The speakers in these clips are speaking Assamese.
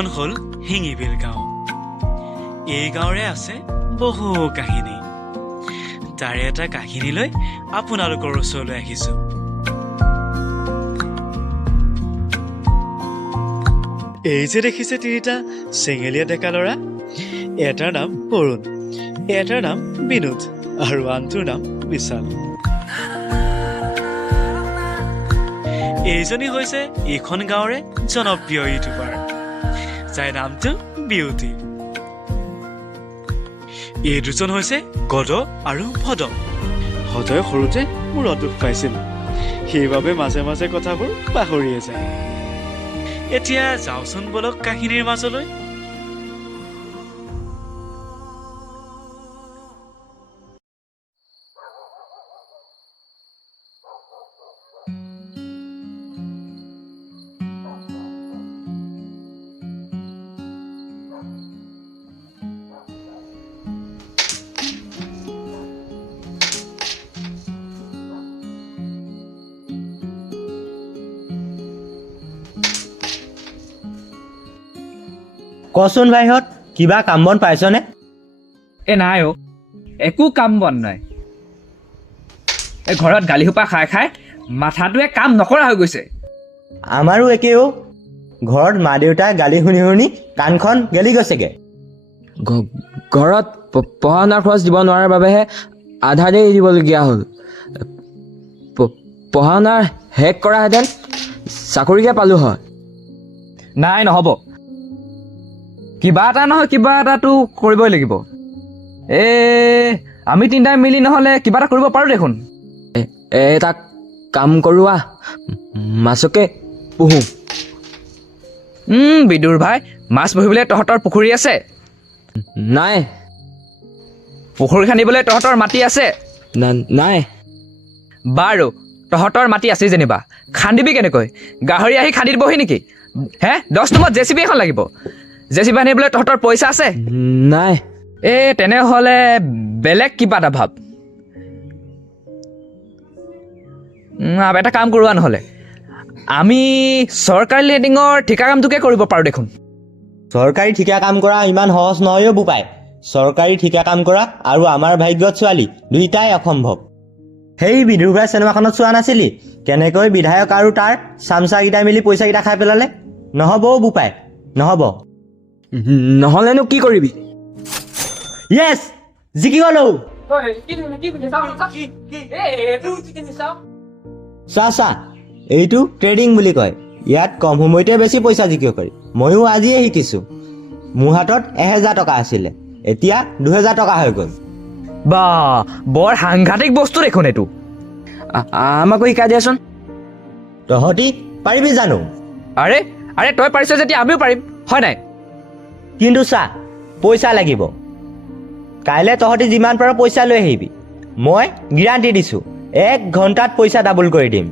এইখন হ'ল শিঙিবিল গাঁও। এই গাঁৱৰে আছে বহু কাহিনী। তাৰে এটা কাহিনী লৈ আপোনালোকৰ ওচৰলৈ আহিছোঁ। এই যে দেখিছে তিনিটা চেঙেলীয়া ডেকা ল'ৰা, এটাৰ নাম বৰুণ, এটাৰ নাম বিনোদ আৰু আনটোৰ নাম বিশাল। এইজনী হৈছে এইখন গাঁৱৰে জনপ্ৰিয় ইউটিউবাৰ, যাৰ নামটো বিউটি। এই দুজন হৈছে গদ আৰু ভদ। সদায় সৰুতে মূৰত দুখ পাইছিল, সেইবাবে মাজে মাজে কথাবোৰ পাহৰিয়ে যায়। এতিয়া যাওঁচোন বলক কাহিনীৰ মাজলৈ। কচোন ভাইহঁত, কিবা কাম বন পাইছনে? নাই অ', একো কাম বন নাই। এই ঘৰত গালি সোপা খাই খাই মাথাটোৱে কাম নকৰা হৈ গৈছে। আমাৰো একেও, ঘৰত মা দেউতাই গালি শুনি শুনি কাণখন গেলি গৈছেগে। ঘৰত পঢ়া শুনাৰ খৰচ দিব নোৱাৰাৰ বাবেহে আধাতে এৰি দিবলগীয়া হ'ল। পঢ়া শুনা শেষ কৰাহেঁতেন চাকৰিকে পালোঁ হয়। নাই, নহ'ব। কিবা এটা নহয় কিবা এটাতো কৰিবই লাগিব। আমি তিনিটাই মিলি নহ'লে কিবা এটা কৰিব পাৰোঁ দেখোন। এটা কাম কৰোঁ, মাছকে পুহোঁ। বিদুৰ ভাই, মাছ পুহিবলৈ তহঁতৰ পুখুৰী আছে? নাই। পুখুৰী খান্দিবলৈ তহঁতৰ মাটি আছে? নাই। বাৰু, তহঁতৰ মাটি আছে যেনিবা, খান্দিবি কেনেকৈ? গাহৰি আহি খান্দি দিবহি নেকি? 10 নম্বৰত JCB এখন লাগিব। JCB আনিবলৈ তহঁতৰ পইচা আছে? নাই। তেনেহ'লে বেলেগ কিবা এটা ভাব। এটা কাম কৰোঁ নহ'লে, আমি চৰকাৰী লেণ্ডিঙৰ ঠিকা কামটোকে কৰিব পাৰোঁ দেখোন। চৰকাৰী ঠিকা কাম কৰা ইমান সহজ নহয়ও বোপাই। চৰকাৰী ঠিকা কাম কৰা আৰু আমাৰ ভাগ্যত ছোৱালী দুইটাই অসম্ভৱ। সেই বিদুৰ ভাই চিনেমাখনত চোৱা নাছিলি কেনেকৈ বিধায়ক আৰু তাৰ চামচাকেইটা মিলি পইচাকেইটা খাই পেলালে? নহ'বও বোপাই, নহ'ব। নহ'লেনো কি কৰিবি? য়েছ, জিকি গ'লো। চা, এইটো ট্ৰেডিং বুলি কয়। ইয়াত কম সময়তে বেছি পইচা জিকিব পাৰি। ময়ো আজিয়ে শিকিছোঁ। মোৰ হাতত 1000 টকা আছিলে, এতিয়া 2000 টকা হৈ গ'ল। বা, বৰ সাংঘাতিক বস্তু দেখোন এইটো। আমাকো শিকাই দিয়াচোন। তহঁতি পাৰিবি জানো? আৰে তই পাৰিছ যেতিয়া আমিও পাৰিম, হয় নাই? কিন্তু চা, পইচা লাগিব। কাইলৈ তহঁতি যিমান পাৰ পইচা লৈ আহিবি। মই গেৰাণ্টি দিছোঁ, 1 ঘণ্টাত পইচা ডাবল কৰি দিম।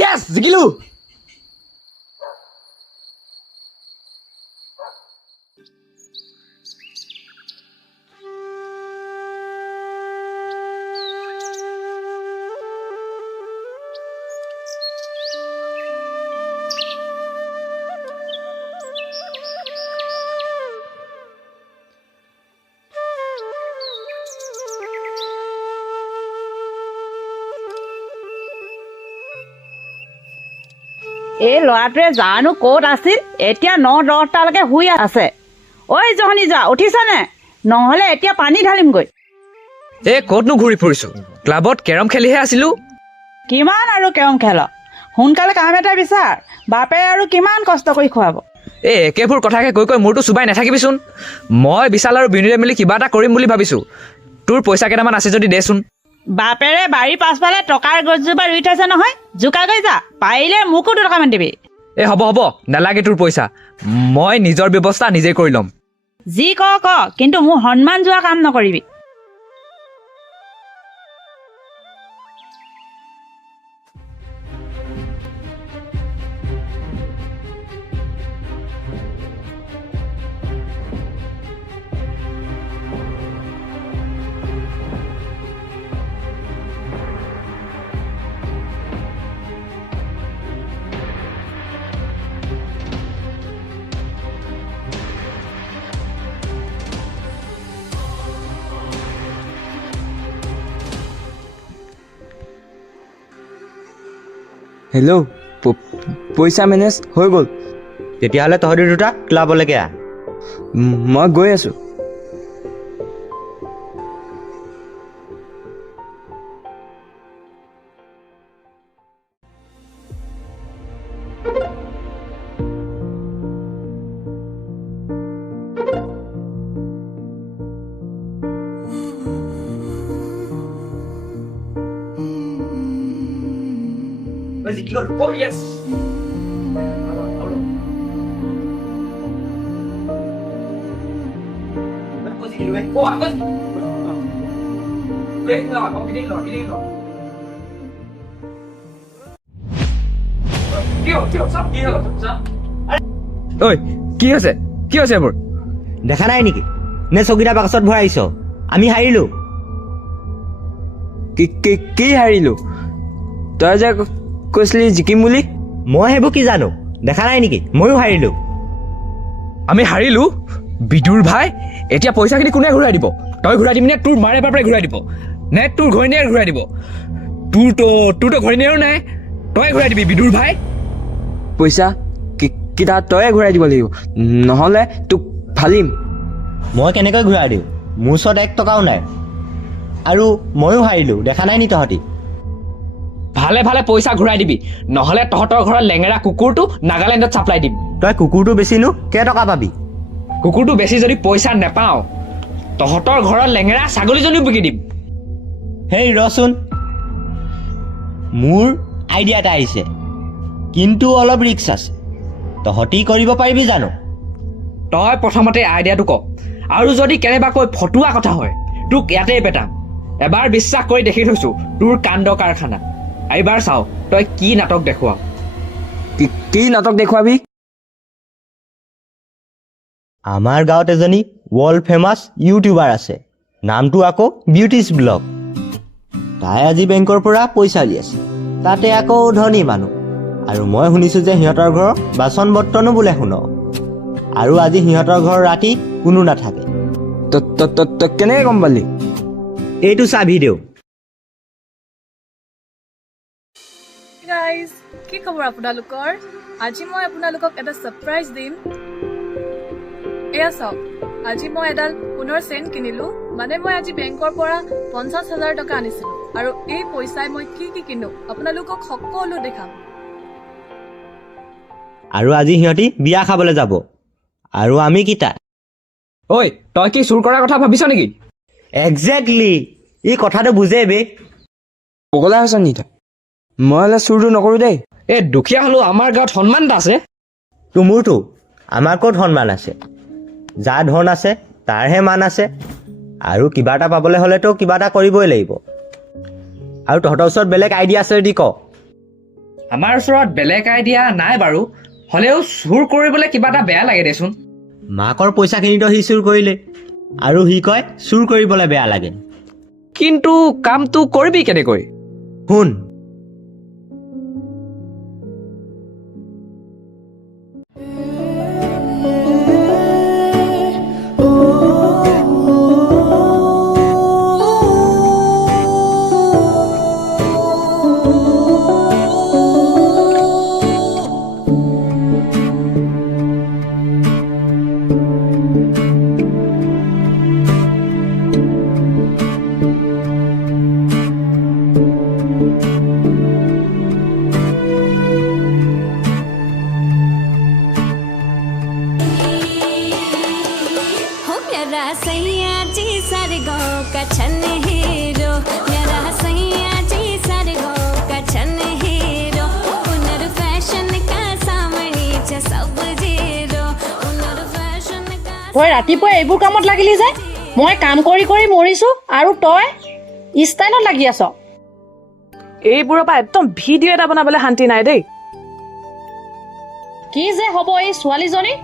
য়েছ, জিকিলোঁ। এই ল'ৰাটোৱে জানো ক'ত আছিল, এতিয়া 9-10টালৈকে শুই আছে। ঐ জহনী যোৱা, উঠিছানে? নহ'লে এতিয়া পানী ঢালিমগৈ। ক'তনো ঘূৰি ফুৰিছোঁ? ক্লাবত কেৰম খেলিহে আছিলোঁ। কিমান আৰু কেৰম খেল? সোনকালে কাম এটা বিচাৰ। বাপে আৰু কিমান কষ্ট কৰি খুৱাব। একেবোৰ কথাকে কৈ কৈ মোৰতো চুবাই নাথাকিবিচোন। মই বিশাল আৰু বিনুৰে মিলি কিবা এটা কৰিম বুলি ভাবিছোঁ। তোৰ পইচা কেইটামান আছে যদি দেচোন। বাপেৰে বাৰীৰ পাছফালে টকাৰ গছজোপা ৰুই থৈছে নহয়, জোকাগৈ যা। পাৰিলে মোকো 2 টকামান দিবি। হ'ব, নালাগে তোৰ পইচা। মই নিজৰ ব্যৱস্থা নিজে কৰি ল'ম। যি ক, কিন্তু মোৰ সন্মান যোৱা কাম নকৰিবি। হেল্ল' পইচা মেনেজ হৈ গ'ল। তেতিয়াহ'লে তহঁতি দুটা ক্লাবলৈকে আহ। মই গৈ আছোঁ। ঐ কি হৈছে এইবোৰ? দেখা নাই নেকি? নে চকীদাৰ বাকচত ভৰাইছ? আমি হাৰিলোঁ। কি হাৰিলোঁ? তই যে কৈছিলি জিকিম বুলি। মই সেইবোৰ কি জানো? দেখা নাই নেকি? ময়ো হাৰিলোঁ। আমি হাৰিলোঁ? বিদুৰ ভাই, এতিয়া পইচাখিনি কোনে ঘূৰাই দিব? তই ঘূৰাই দিবি নে তোৰ মাৰে বাপৰে ঘূৰাই দিব? নে তোৰ ঘৈণীয়েৰে ঘূৰাই দিব? তোৰতো ঘৈণীয়েৰো নাই, তই ঘূৰাই দিবি বিদুৰ ভাই। পইচা কিটা তয়ে ঘূৰাই দিব লাগিব, নহ'লে তোক ফালিম। মই কেনেকৈ ঘূৰাই দিওঁ? মোৰ ওচৰত 1 টকাও নাই। আৰু ময়ো হাৰিলোঁ, দেখা নাই নি তহঁতি? ভালে ভালে পইচা ঘূৰাই দিবি, নহ'লে তহঁতৰ ঘৰৰ লেঙেৰা কুকুৰটো নাগালেণ্ডত চাপ্লাই দিম। তই কুকুৰটো বেচিনো কেইটকা পাবি? কুকুৰটো বেছি যদি পইচা নেপাওঁ, তহঁতৰ ঘৰৰ লেঙেৰা ছাগলীজনীও বিকি দিম। হেই ৰচোন, মোৰ আইডিয়া এটা আহিছে, কিন্তু অলপ ৰিক্স আছে। তহঁতি কৰিব পাৰিবি জানো? তই প্ৰথমতে আইডিয়াটো ক, আৰু যদি কেনেবাকৈ ফটুৱা কথা হয় তোক ইয়াতেই পেটাম। এবাৰ বিশ্বাস কৰি দেখি থৈছো তোৰ কাণ্ড কাৰখানা। এইবাৰ চাওঁ তই কি নাটক দেখুৱাও। কি নাটক দেখুৱাবি? আমাৰ গাঁৱত এজনী ৱৰ্ল্ড ফেমাছ ইউটিউবাৰ আছে, নামটো আকৌ বিউটিছ ব্লগ। তাই আজি বেংকৰ পৰা পইচা উলিয়াইছে, তাতে আকৌ ধনী মানুহ। আৰু মই শুনিছোঁ যে সিহঁতৰ ঘৰৰ বাচন বৰ্তনো বোলে শুন। আৰু আজি সিহঁতৰ ঘৰ ৰাতি কোনো নাথাকে। তই কেনেকৈ গম পালি? এইটো চা ভিডিঅ'। গাইজ, কি খবৰ আপোনালোকৰ? আজি মই আপোনালোকক এটা ছাৰপ্ৰাইজ দিম। এয়া চাওক, আজি মই এডাল সোণৰ চেইন কিনিলো। মানে মই আজি বেংকৰ পৰা 50,000 টকা আনিছিলো, আৰু এই পইচাই মই কি কিনো আপোনালোকক সকলো দেখাম। আৰু আজি সিহঁতি বিয়া খাবলৈ যাব, আৰু আমি কিতা। ঐ, তই কি চুৰ কৰাৰ কথা ভাবিছ নেকি? একজেক্টলি, ই কথাটো বুজে বে। পগলা হৈছ নি তই? মই হ'লে চুৰটো নকৰোঁ দেই। এই দুখীয়া হ'লেও আমাৰ গাঁৱত সন্মান এটা আছে। মোৰতো আমাৰ ক'ত সন্মান আছে? যাৰ ধন আছে তাৰহে মান আছে। আৰু কিবা এটা পাবলৈ হ'লেতো কিবা এটা কৰিবই লাগিব। আৰু তহঁতৰ ওচৰত বেলেগ আইডিয়া আছে যদি ক। আমাৰ ওচৰত বেলেগ আইডিয়া নাই বাৰু, হ'লেও চুৰ কৰিবলৈ কিবা এটা বেয়া লাগে দেচোন। মাকৰ পইচাখিনিতো সি চুৰ কৰিলে, আৰু সি কয় চুৰ কৰিবলৈ বেয়া লাগে। কিন্তু কামটো কৰিবি কেনেকৈ? শুন, मेरा सैया जी सरगो का छन हीरो, मेरा सैया जी सरगो का छन हीरो, उनर फैशन का सामने च सब जीरो, उनर फैशन का। তই ৰাতিপুৱা এইবোৰ কামত লাগিলি যে? মই কাম কৰি কৰি মৰিছো, আৰু তই ষ্টাইলত লাগি আছ। এইবোৰৰ পৰা একদম ভিডিঅ' এটা বনাবলৈ শান্তি নাই দেই। কি যে হ'ব এই ছোৱালীজনী,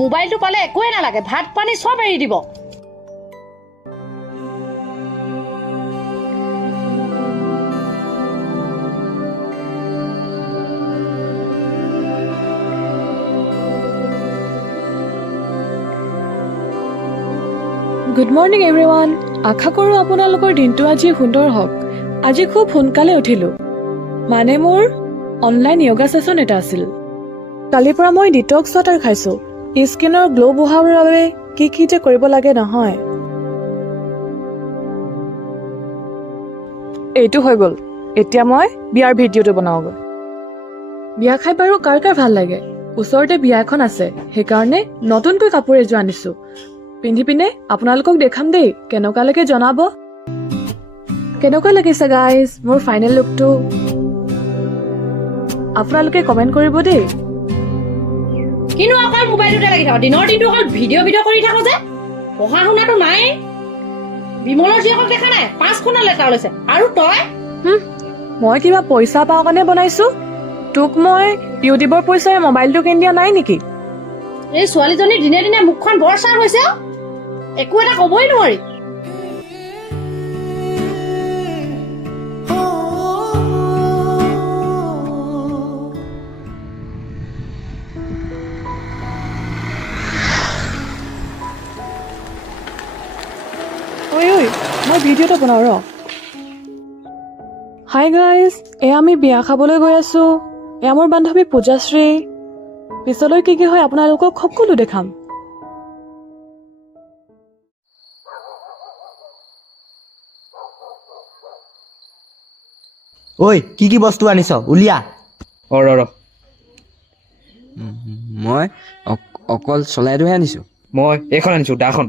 মোবাইলটো পালে একোৱে নালাগে, ভাত পানী চব এৰি দিব। Good morning everyone. আশা কৰোঁ আপোনালোকৰ দিনটো আজি সুন্দৰ হওক। আজি খুব সোনকালে উঠিলোঁ, মানে মোৰ অনলাইন য়োগা ছেছন এটা আছিল। কালিৰ পৰা মই ডিটক্স ৱাটাৰ খাইছো। স্কিনৰ গ্ল' বঢ়াবৰ বাবে কি কি যে কৰিব লাগে নহয়। এইটো হৈ গ'ল। এতিয়া মই বিয়াৰ ভিডিঅ'টো বনাওঁগৈ। বিয়া খাই বাৰু কাৰ কাৰ ভাল লাগে? ওচৰতে বিয়া এখন আছে, সেইকাৰণে নতুনকৈ কাপোৰ এযোৰ আনিছো। পিন্ধি পিনে আপোনালোকক দেখাম দেই, কেনেকুৱা লাগে জনাব। কেনেকুৱা লাগিছে গাইজ মোৰ ফাইনেল লুকটো? আপোনালোকে কমেণ্ট কৰিব দেই। কিনো অকল মোবাইলটোতে লাগি থাকো, দিনৰ দিনটো অকল ভিডিঅ' কৰি থাকো যে। পঢ়া শুনাটো নাই। বিমলৰ জীয়েকক দেখা নাই, 5খনৰ লেটাৰ লৈছে। আৰু তই? মই কিবা পইচা পাওঁ কাৰণে বনাইছো? তোক মই ইউটিউবৰ পইচাৰে মোবাইলটো কিনি দিয়া নাই নেকি? এই ছোৱালীজনীৰ দিনে দিনে মুখখন বৰ চাৰ হৈছে। একো এটা কবই নোৱাৰি। ঐ মই ভিডিঅ'টো বনাওঁ ৰ। হাই গাইজ, এয়া আমি বিয়া খাবলৈ গৈ আছো। এয়া মোৰ বান্ধৱী পূজাশ্ৰী। পিছলৈ কি কি হয় আপোনালোকক সকলো দেখাম। ঐ কি কি বস্তু আনিছ উলিয়া। ৰ মই অকল চলাইটোহে আনিছো। মই এইখন আনিছোঁ, দাখন।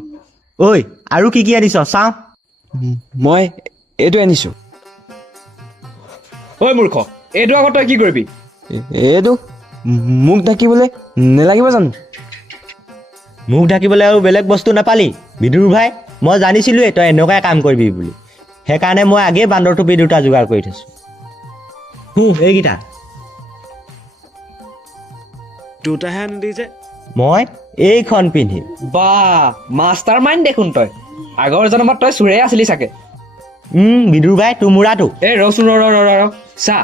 ঐ আৰু কি কি আনিছ চাওঁ। মই এইটো আনিছো। ঐ মূৰ্খ, এইটো আগত তই কি কৰিবি? এইটো মোক ঢাকিবলৈ নেলাগিব জানো? মুখ ঢাকিবলৈ আৰু বেলেগ বস্তু নাপালি? বিদুৰ ভাই, মই জানিছিলোঁৱেই তই এনেকুৱাই কাম কৰিবি বুলি। সেইকাৰণে মই আগেয়ে বান্দৰ টুপি দুটা যোগাৰ কৰি থৈছোঁ। এইকেইটা দুটাহে আনিলি যে। মই এইখন পিন্ধিম। বা মাষ্টাৰ মাইণ্ড দেখোন তই। আগৰ জন্মত তই চোৰে আছিলি চাগে। বিদুৰ ভাই তোমোৰাটো। এই ৰচোন ৰ চা,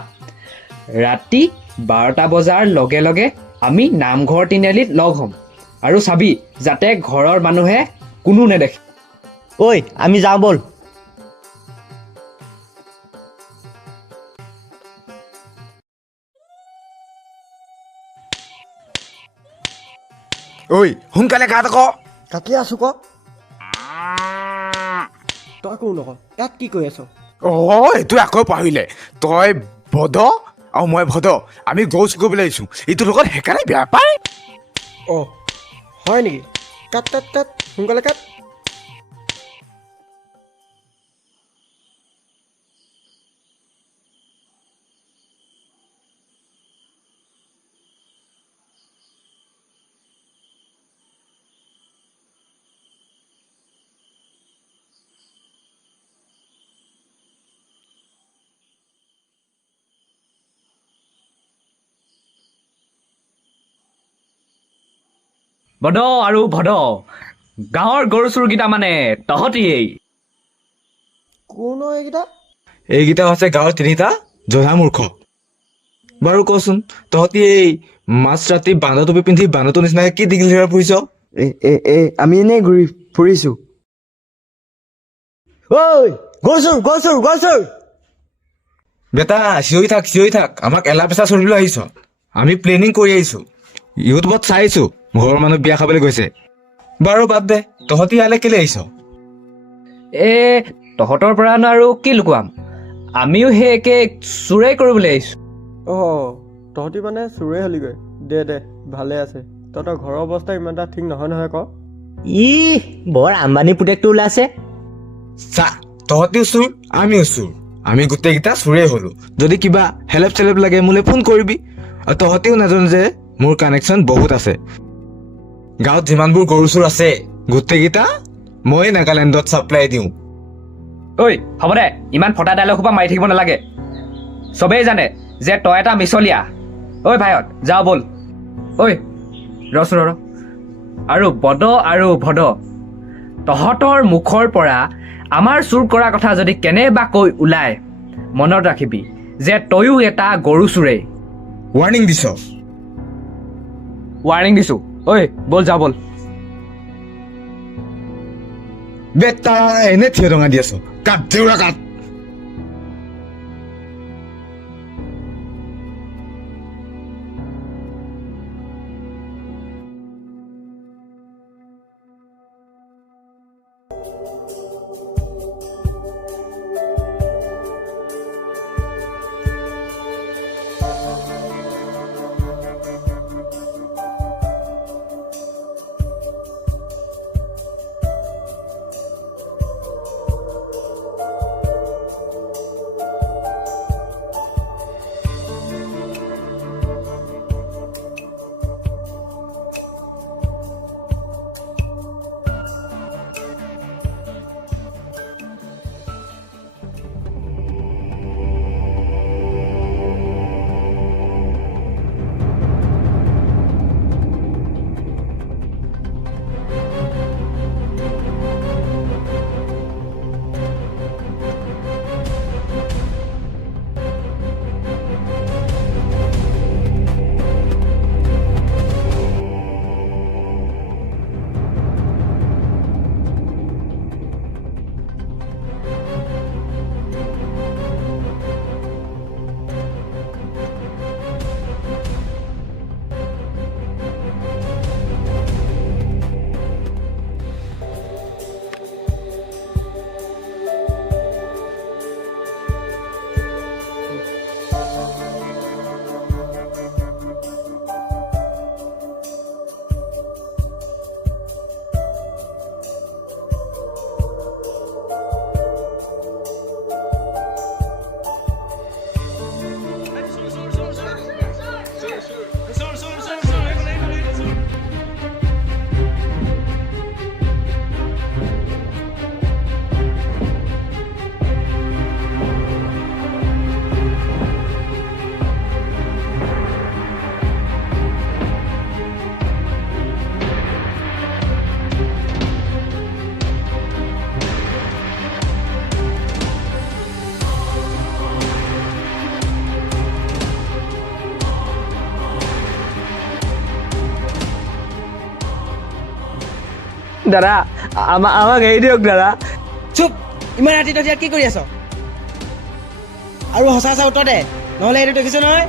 ৰাতি 12টা বজাৰ লগে লগে আমি নামঘৰ তিনিআলিত লগ হ'ম। আৰু চাবি যাতে ঘৰৰ মানুহে কোনো নেদেখে। ঐ আমি যাওঁ ব'ল। ঐ সোনকালে কাট আকৌ। কাটি আছো ক। তই কোন নক ইয়াত কি কৰি আছ? এইটো আকৌ পাহৰিলে। তই ভদ আৰু মই ভদ, আমি গৰু চুকুবলৈ আহিছোঁ। এইটোৰ লগত সেইকাৰণে বেয়া পায়। অঁ হয় নেকি? কাট কাট কাট সোনকালে কাট। ভদ আৰু ভদ, গাঁৱৰ গৰু চোৰকেইটা মানে তহঁতিয়েই। কোন এইকেইটা? এইকেইটা হৈছে গাঁৱৰ 3টা জনা মূৰ্খ। বাৰু কচোন, তহঁতি এই মাছ ৰাতি বান্দৰ টুপি পিন্ধি বান্দৰটোৰ নিচিনাকৈ কি দীঘল হেৰা ফুৰিছ? আমি এনেই ঘূৰি ফুৰিছো। ঐ গছৰ বেটা চিঞৰি থাক, আমাক এলা পেচা চলিবলৈ আহিছ। আমি প্লেনিং কৰি আহিছোঁ, ইউটিউবত চাইছোঁ ঘৰৰ মানুহ বিয়া খাবলৈ গৈছে। বাৰু বাদ দে, তহঁতি ইয়ালৈ কেলৈ আহিছ? তহঁতৰ পৰানো আৰু কি লুকুৱাম, আমিও সেই একে চোৰেই কৰিবলৈ আহিছোঁ। অঁ তহঁতি মানে চোৰে হলিগৈ। দে ভালে আছে। তহঁতৰ ঘৰৰ অৱস্থা ইমান এটা ঠিক নহয় নহয় ক। বৰ আম্বানী পুতেকটো ওলাইছে। চা, তহঁতিও চোৰ আমিও চোৰ, আমি গোটেইকেইটা চোৰেই হলো। যদি কিবা হেল্প চেলেপ লাগে মোলৈ ফোন কৰিবি। আৰু তহঁতিও নাজানো যে মোৰ কানেকশ্যন বহুত আছে। গাঁৱত যিমানবোৰ গৰু চোৰ আছে গোটেইকেইটা মই নাগালেণ্ডত ছাপ্লাই দিওঁ। ঐ হ'ব দে, ইমান ফটা ডাইলগ সোপা মাৰি থাকিব নালাগে। চবেই জানে যে তই এটা মিছলীয়া। ঐ ভাইহঁত যাওঁ ব'ল। ঐ ৰচোন ৰ। আৰু বদ আৰু ভদ, তহঁতৰ মুখৰ পৰা আমাৰ চুৰ কৰা কথা যদি কেনেবাকৈ ওলায়, মনত ৰাখিবি যে তয়ো এটা গৰু চোৰেই। ৱাৰ্ণিং দিছ? ৱাৰ্ণিং দিছো। ঐ ব'ল যাওঁ ব'ল। বেটা এনে থিয় টঙা দি আছ, কাট জেউৰা কাট। দাদা আমাক এৰি দিয়ক দাদা। চুপ, ইমান ৰাতি তই ইয়াত কি কৰি আছ? আৰু সঁচা সঁচা উত্তৰ দে, নহ'লে এইটো দেখিছ নহয়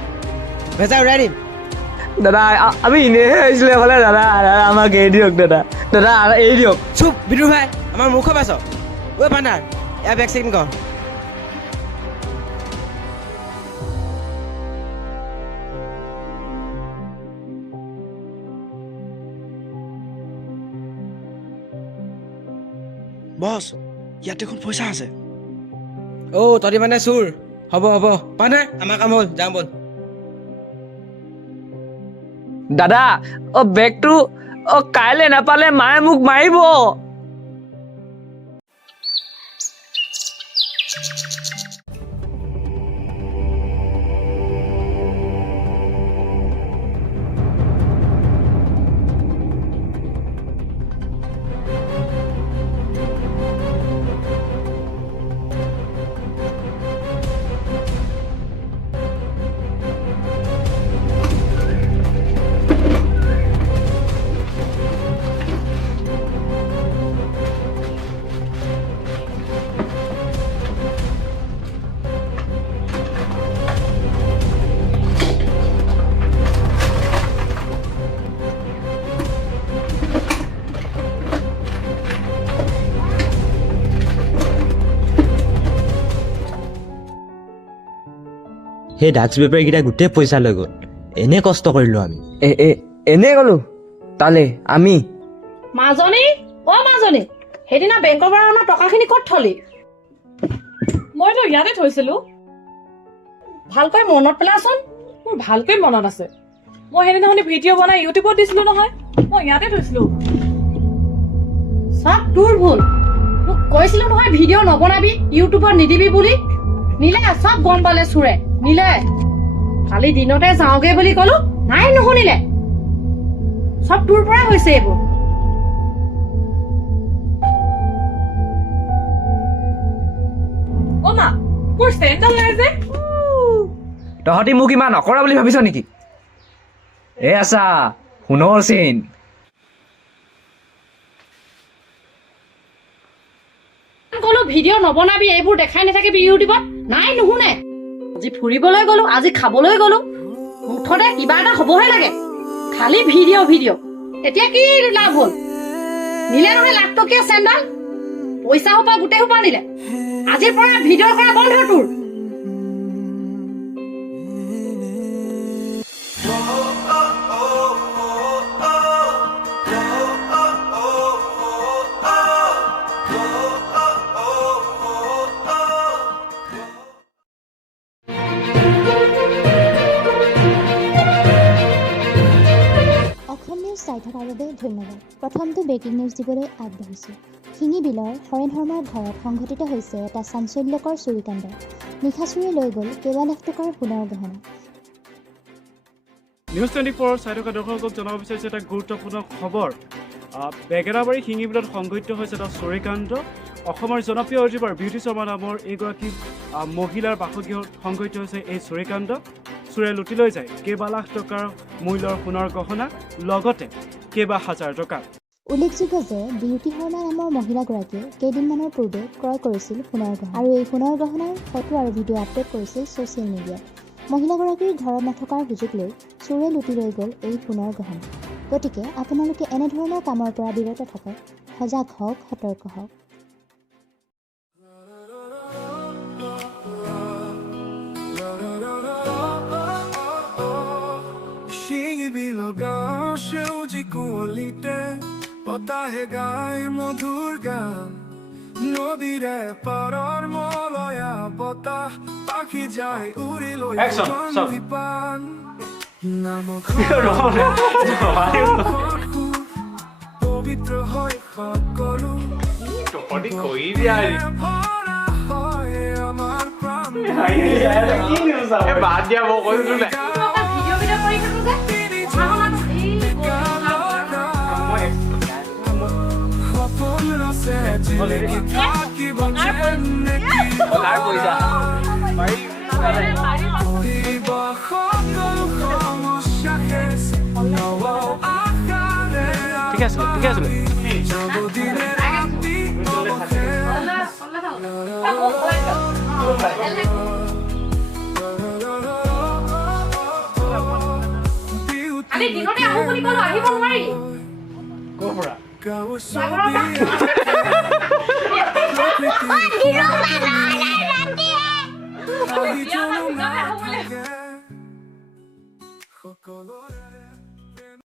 ভেজা উৰাই দিম। দাদা আমি এনেহে আহিছিলোঁ এফালে। দাদা দাদা আমাক এৰি দিয়ক দাদা, দাদা এৰি দিয়ক। চুপ বিদুৰ ভাই, আমাৰ মুখ পাইছ? ঐ পাৰ্টনাৰ, এয়া বেক চেকিং কৰ। বছ, ইয়াত দেখোন পইচা আছে। অ' তহঁতি মানে চোৰ? হ'ব হ'ব পাৰ্টনাৰ, আমাৰ কাম হ'ল, যাম ব'ল। দাদা বেগটো কাইলৈ নাপালে মায়ে মোক মাৰিব। সেই ড্ৰাগছ বেপাৰীকেইটা গোটেই পইচা লৈ গ'ল। এনে কষ্ট কৰিলোঁ আমি। এনে গ'লো তালে আমি। মাজনী, অ' মাজনী, সেইদিনা বেংকৰ পৰা অনা টকাখিনি ক'ত থলি? মইতো ইয়াতে থৈছিলো। ভালকৈ মনত পেলাচোন। মোৰ ভালকৈ মনত আছে। মই সেইদিনাখনি ভিডিঅ' বনাই ইউটিউবত দিছিলো নহয়, মই ইয়াতে থৈছিলো। চব তোৰ ভুল। মোক কৈছিলো নহয় ভিডিঅ' নবনাবি, ইউটিউবত নিদিবি বুলি। নিলে চব গম পালে চোৰে, নিলে। কালি দিনতে যাওঁগে বুলি ক'লো, নাই নুশুনিলে। চব তোৰ পৰাই হৈছে এইবোৰ। অ' মা, মোৰ চেণ্ডেল নাই যে। তহঁতি মোক ইমান নকৰা বুলি ভাবিছ নেকি? এ আছা সোণৰ চেইন। ক'লো ভিডিঅ' নবনাবি, এইবোৰ দেখাই নাথাকিবি ইউটিউবত, নাই নুশুনে। আজি ফুৰিবলৈ গ'লো, আজি খাবলৈ গ'লো, মুঠতে কিবা এটা হ'বহে লাগে। খালি ভিডিঅ' ভিডিঅ'। এতিয়া কি লাভ হ'ল? নিলে নহয় লাখটকীয়া চেণ্ডেল, পইচা সোপা গোটেই সোপা নিলে। আজিৰ পৰা ভিডিঅ' কৰা বন্ধ তোৰ। থকাৰ বাবে ধন্যবাদ। প্ৰথমটো ব্ৰেকিং নিউজ দিবলৈ আগবাঢ়িছোঁ। শিঙি বিলৰ হৰেণ শৰ্মাৰ ঘৰত সংঘটিত হৈছে এটা চাঞ্চল্যকৰ চুৰিকাণ্ড। নিশা চুৰে লৈ গ'ল কেইবা লাখ টকাৰ সোণৰ গহনা। নিউজ 24 চাই থকা দৰ্শকক জনাব বিচাৰিছোঁ এটা গুৰুত্বপূৰ্ণ খবৰ। বেগেৰাবাৰী শিঙি বিলত সংঘটিত হৈছে এটা চুৰিকাণ্ড। অসমৰ জনপ্ৰিয় ইউটিউবাৰ বিউটি শৰ্মা নামৰ এইগৰাকী মহিলাৰ বাসগৃহত সংঘটিত হৈছে এই চুৰিকাণ্ড। চোৰে লুটি লৈ যায় কেইবা লাখ টকাৰ মূল্যৰ সোণৰ গহনা, লগতে কেইবা হাজাৰ টকা। উল্লেখযোগ্য যে বিউটি শৰ্মা নামৰ মহিলাগৰাকীয়ে কেইদিনমানৰ পূৰ্বে ক্ৰয় কৰিছিল সোণৰ গহনা আৰু এই সোণৰ গহনাৰ ফটো আৰু ভিডিঅ' আপলোড কৰিছিল ছ'চিয়েল মিডিয়াত। মহিলাগৰাকীৰ ঘৰত নথকাৰ সুযোগ লৈ চোৰে লুটি লৈ গ'ল এই সোণৰ গহনা। গতিকে আপোনালোকে এনেধৰণৰ কামৰ পৰা বিৰত থাকক, সজাগ হওক, সতৰ্ক হওক। সেউজী কুঁৱলীতে বতাহে গায় মধুৰ গান, নদীৰে পাৰৰ মলয়া বতাহ, পাখি যায় উৰি লৈ পান নামক পবিত্ৰ হয় সকলো আমাৰ প্ৰাণ। বাদ দিয়া মই কৈছো নে ঠিক আছে ঠিক আছে। দিনতে আহো বুলি ক'লো, আহিব নোৱাৰি। ক'ৰ পৰা? সকলোৰে